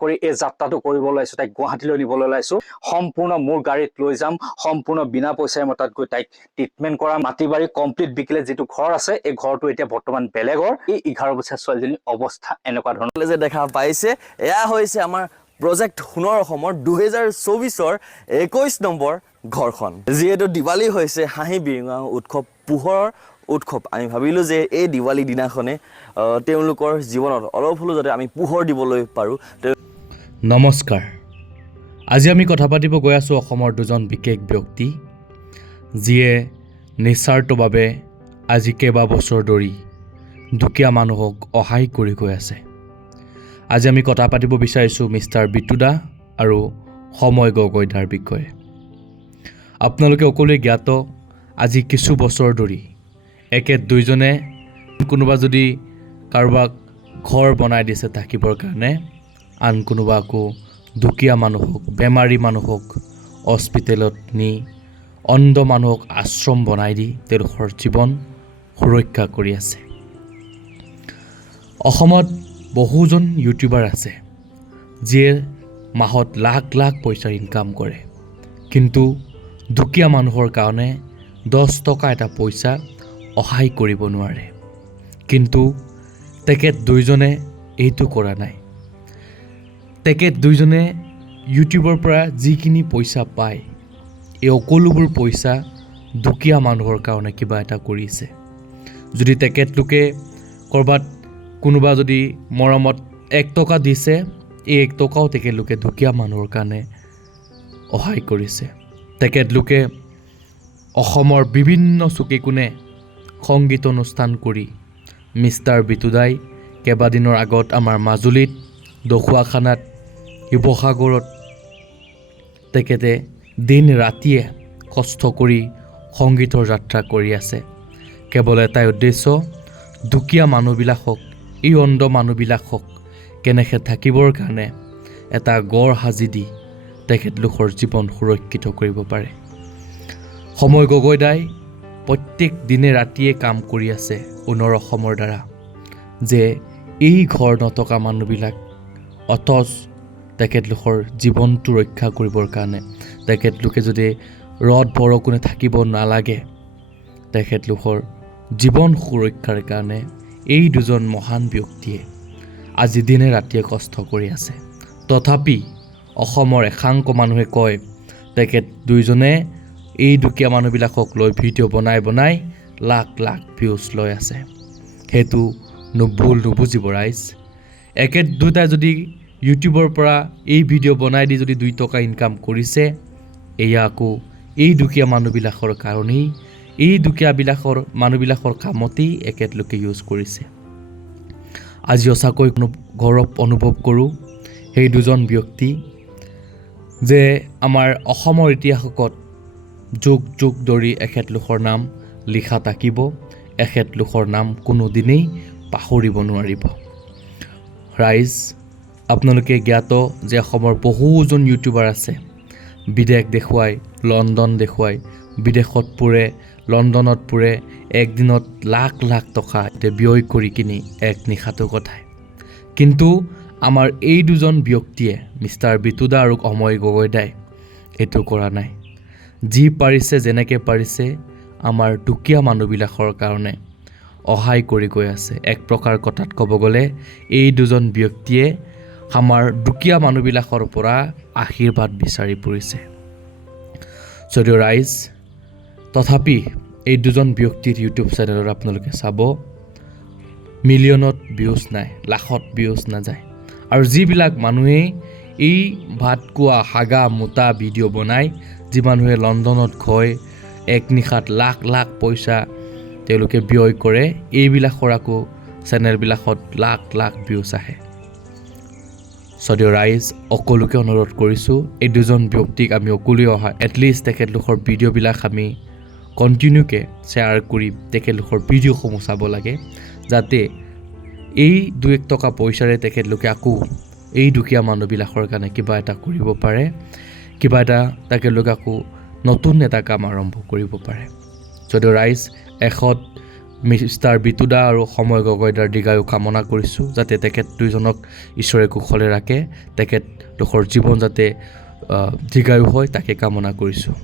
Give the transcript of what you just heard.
কৰি এই যাত্ৰাটো কৰিব ওলাইছোঁ, তাইক গুৱাহাটীলৈ নিবলৈ ওলাইছোঁ। সম্পূৰ্ণ মোৰ গাড়ীত লৈ যাম, সম্পূৰ্ণ বিনা পইচাৰে মই তাত গৈ তাইক ট্ৰিটমেণ্ট কৰা। মাটি বাৰী কমপ্লিট বিকিলে যিটো ঘৰ আছে, এই ঘৰটো এতিয়া বৰ্তমান বেলেগৰ। এই 11 বছৰীয়া ছোৱালীজনীৰ অৱস্থা এনেকুৱা ধৰণৰ যে দেখা পাইছে, এয়া হৈছে আমাৰ প্ৰজেক্ট সোণৰ অসমৰ 2024ৰ 21 নম্বৰ ঘৰখন। যিহেতু দিৱালী হৈছে হাঁহি বিৰিঙা উৎসৱ, পোহৰৰ উৎসৱ, আমি ভাবিলোঁ যে এই দিৱালী দিনাখনে তেওঁলোকৰ জীৱনত অলপ হ'লেও যাতে আমি পোহৰ দিবলৈ পাৰোঁ। নমস্কাৰ, আজি আমি কথা পাতিব গৈ আছোঁ অসমৰ দুজন বিশেষ ব্যক্তি, যিয়ে নিস্বাৰ্থভাৱে আজি কেইবাবছৰ ধৰি দুখীয়া মানুহক সহায় কৰি গৈ আছে। আজি আমি কথা পাতিব বিচাৰিছোঁ মিষ্টাৰ বিটু দা আৰু সময় গগৈ দাৰ বিষয়ে। আপোনালোকে সকলোৱে জ্ঞাত, আজি কিছু বছৰ ধৰি দুইজনে কোনোবা যদি কাৰোবাক ঘৰ বনাই দিছে থাকিবৰ কাৰণে, আন কোনোবা আকৌ দুখীয়া মানুহক, বেমাৰী মানুহক হস্পিটেলত নি, অন্ধ মানুহক আশ্ৰম বনাই দি তেওঁলোকৰ জীৱন সুৰক্ষা কৰি আছে। অসমত বহুজন ইউটিউবাৰ আছে যিয়ে মাহত লাখ লাখ পইচাৰ ইনকাম কৰে, কিন্তু দুখীয়া মানুহৰ কাৰণে 10 টকা এটা পইচা সহায় কৰিব নোৱাৰে। কিন্তু তেখেত দুইজনে এইটো কৰা নাই। তেখেত দুইজনে ইউটিউবৰ পৰা যিখিনি পইচা পায়, এই সকলোবোৰ পইচা দুখীয়া মানুহৰ কাৰণে কিবা এটা কৰিছে। যদি তেখেতলোকে ক'ৰবাত কোনোবা যদি মৰমত 1 টকা দিছে, এই 1 টকাও তেখেতলোকে দুখীয়া মানুহৰ কাৰণে সহায় কৰিছে। তেখেতলোকে অসমৰ বিভিন্ন চুকে কোণে সংগীত অনুষ্ঠান কৰি, মিষ্টাৰ বিটু দাই কেইবাদিনৰ আগত আমাৰ মাজুলীত, দখুৱাখানাত, শিৱসাগৰত তেখেতে দিন ৰাতিয়ে কষ্ট কৰি সংগীতৰ যাত্ৰা কৰি আছে। কেৱল এটাই উদ্দেশ্য, দুখীয়া মানুহবিলাকক, এই অন্ধ মানুহবিলাকক কেনেকৈ থাকিবৰ কাৰণে এটা গড় সাজি দি তেখেতলোকৰ জীৱন সুৰক্ষিত কৰিব পাৰে। সময় গগৈ দাই প্ৰত্যেক দিনে ৰাতিয়ে কাম কৰি আছে সোণৰ অসমৰ দ্বাৰা, যে এই ঘৰ নথকা মানুহবিলাক অথচ তেখেতলোকৰ জীৱনটো ৰক্ষা কৰিবৰ কাৰণে, তেখেতলোকে যদি ৰদ বৰষুণে থাকিব নালাগে, তেখেতলোকৰ জীৱন সুৰক্ষাৰ কাৰণে এই দুজন মহান ব্যক্তিয়ে আজি দিনে ৰাতিয়ে কষ্ট কৰি আছে। তথাপি অসমৰ একাংশ মানুহে কয় তেখেত দুইজনে এই দুখীয়া মানুহবিলাকক লৈ ভিডিঅ' বনাই লাখ লাখ ভিউজ লৈ আছে। সেইটো ভুল নুবুজিব ৰাইজ। একে দুটাই যদি ইউটিউবৰ পৰা এই ভিডিঅ' বনাই দি যদি 2 টকা ইনকাম কৰিছে, এয়া আকৌ এই দুখীয়া মানুহবিলাকৰ কাৰণেই, এই দুখীয়া মানুহবিলাকৰ কামতেই একেলগে ইউজ কৰিছে। আজি সঁচাকৈ গৌৰৱ অনুভৱ কৰোঁ সেই দুজন ব্যক্তি, যে আমাৰ অসমৰ ইতিহাসত যুগ যুগ ধৰি এখেতলোকৰ নাম লিখা থাকিব, এখেতলোকৰ নাম কোনোদিনেই পাহৰিব নোৱাৰিব। ৰাইজ, আপোনালোকে জ্ঞাত যে অসমৰ বহুজন ইউটিউবাৰ আছে, বিদেশ দেখুৱাই, লণ্ডন দেখুৱাই, বিদেশত পুৰে, লণ্ডনত পুৰে, একদিনত লাখ লাখ টকা ব্যয় কৰি কিনি এক নিশাটো কটায়। কিন্তু আমাৰ এই দুজন ব্যক্তিয়ে, মিষ্টাৰ বিটু দা আৰু সময় গগৈ দাই, এইটো কৰা নাই। যি পাৰিছে, যেনেকৈ পাৰিছে, আমাৰ দুখীয়া মানুহবিলাকৰ কাৰণে সহায় কৰি গৈ আছে। এক প্ৰকাৰ কথাত ক'ব গ'লে এই দুজন ব্যক্তিয়ে আমাৰ দুখীয়া মানুহবিলাকৰ পৰা আশীৰ্বাদ বিচাৰি ফুৰিছে। যদিও ৰাইজ, তথাপি এই দুজন ব্যক্তিৰ ইউটিউব চেনেলত আপোনালোকে চাব, মিলিয়নত ভিউজ নাই, লাখত ভিউজ নাযায়। আৰু যিবিলাক মানুহে এই ভাত খোৱা, হাগা মোটা ভিডিঅ' বনায়, যি মানুহে লণ্ডনত গৈ এক নিশাত লাখ লাখ পইচা তেওঁলোকে ব্যয় কৰে, এইবিলাকৰ আকৌ চেনেলবিলাকত লাখ লাখ ভিউজ আহে। যদিও ৰাইজ, সকলোকে অনুৰোধ কৰিছোঁ, এই দুজন ব্যক্তিক আমি সকলোৱে এটলিষ্ট তেখেতলোকৰ ভিডিঅ'বিলাক আমি কণ্টিনিউকৈ শ্বেয়াৰ কৰি তেখেতলোকৰ ভিডিঅ'সমূহ চাব লাগে, যাতে এই 2-1 টকা পইচাৰে তেখেতলোকে আকৌ এই দুখীয়া মানুহবিলাকৰ কাৰণে কিবা এটা কৰিব পাৰে, কিবা এটা তেখেতলোকে আকৌ নতুন এটা কাম আৰম্ভ কৰিব পাৰে। যদিও ৰাইজ, মিষ্টাৰ বিতুদা আৰু সময় গগৈদাৰ দীৰ্ঘায়ু কামনা কৰিছোঁ যাতে তেখেত দুইজনক ঈশ্বৰে কুশলে ৰাখে তেখেতলোকৰ জীৱন যাতে দীৰ্ঘায়ু হয় তাকে কামনা কৰিছোঁ